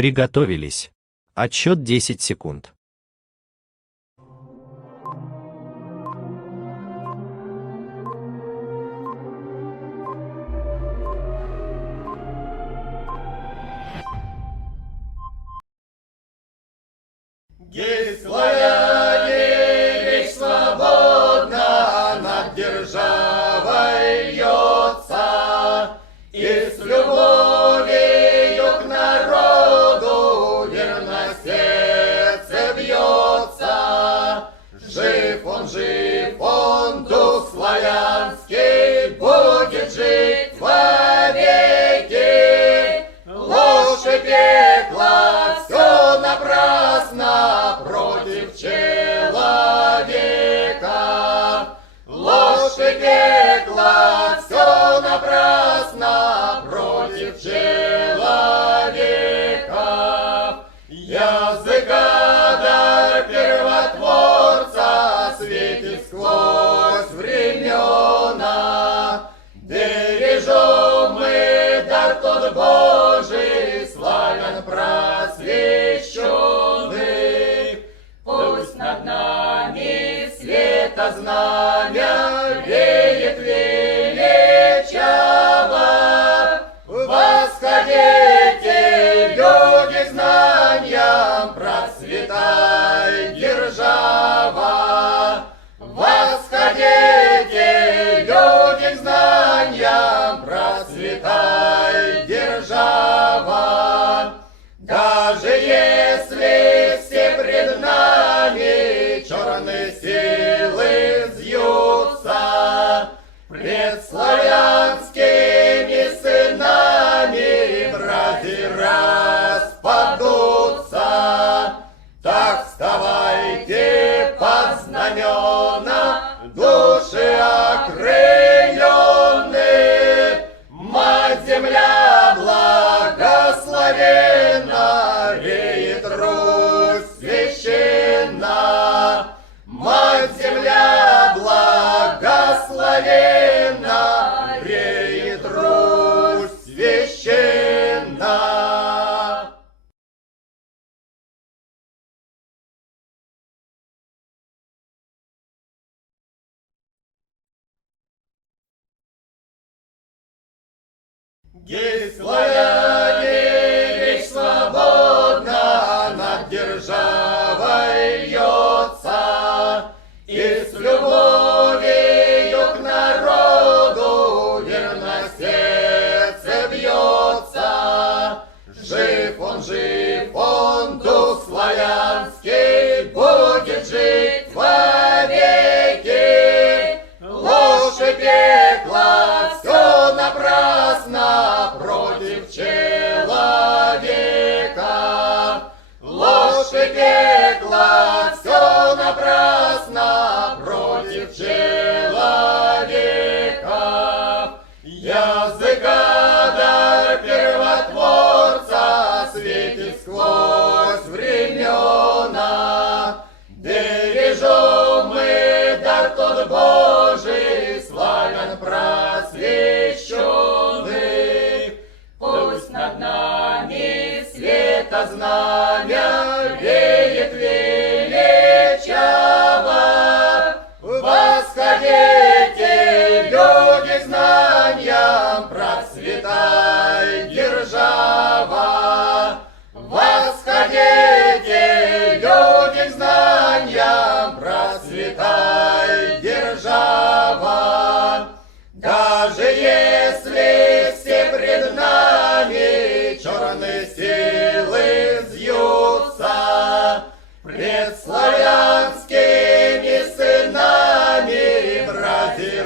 Приготовились. Отсчет 10 секунд. Есть славяне, речь свободна над державой льется, и с любовью к народу верно сердце бьется. Жив он, дух славянский, будет жить вовеки. Ложь и пекло все напрасно против человека. Ложь и пекло все напрасно против человека. Языка дар первотворца светит сквозь времена. Бережем мы дар тот Божий, славян просвещенный. Пусть над нами света знамя веет величаво. Восходите, люди, к знаниям, процветай держава. Восходите, люди, к знаниям, процветай держава. Даже если все пред нами черные силы взъются, пред славянскими сынами братья распадутся. Так вставайте под знамена, души окрыленные. Мать земля благословенна, веет Русь священна. Мать земля благословенна, веет Русь священна. Есть славяне, речь свободна над державой льется, и с любовью к народу верно сердце бьется. Жив он, дух славянский, будет жить вовеки. Ложь и пекло все напрасно против человека. Ложь и пекло все напрасно против человека. Языка дар первотворца светит сквозь времена. Бережем мы дар тот Божий, славян просвещенный. Пусть над нами света знамя веет величаво. Восходите, люди, к знаниям, процветай держава. Восходите, люди, к знаниям, процветай держава. Даже если все пред нами черные силы взъются, пред славянскими сынами братья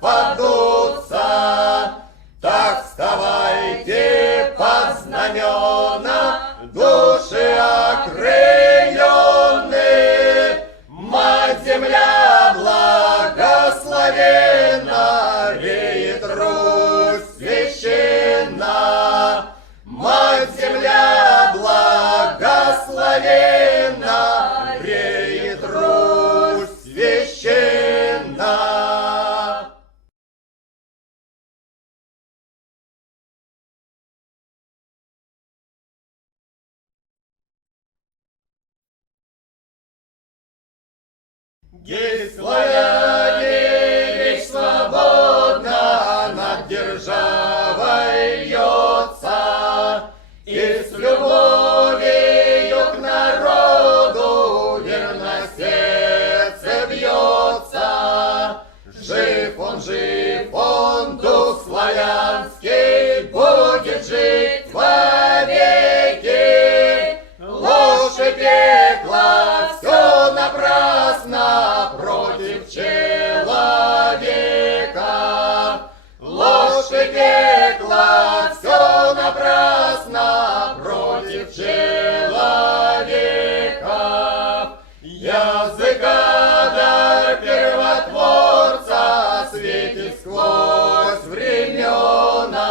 распадутся. Так вставайте под знамена, души окрыленные. Мать земля благословенна, веет Русь священна. Мать земля благословенна, веет Русь священна. Гей, славяне, речь свободна над державой льется, и с любовью к народу верно сердце бьется. Жив он, дух славянский, будет жить вовеки. Ложь и пекло, все напрасно против человека. Ложь и пекло, все напрасно против человека. Языка дар первотворца светит сквозь времена.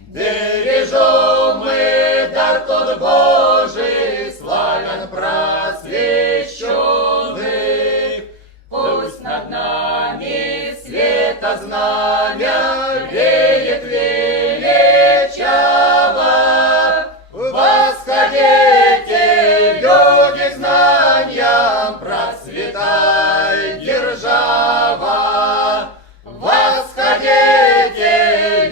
Бережем мы дар тот Божий, славян просвещенный. Пусть над нами света знамя веет величаво. Восходите, люди, к знаниям, процветай держава. Восходите,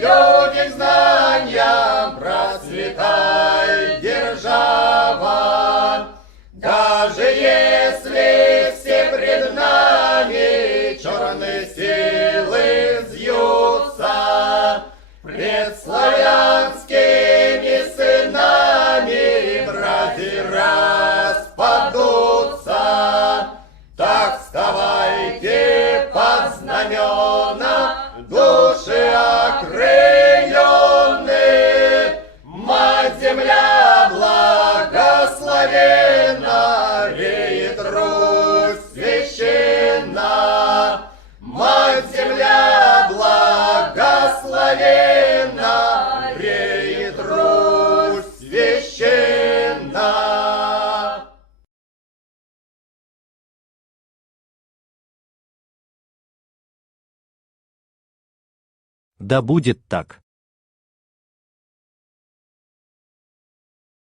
люди, к знаниям, процветай держава. Даже если все пред нами черные силы зьются, пред славянскими сынами братья распадутся. Так вставайте под знамена, души окрыленные. Мать-Земля благословенна, реет Русь священна. Мать-Земля благословенна, реет Русь священна. Да будет так.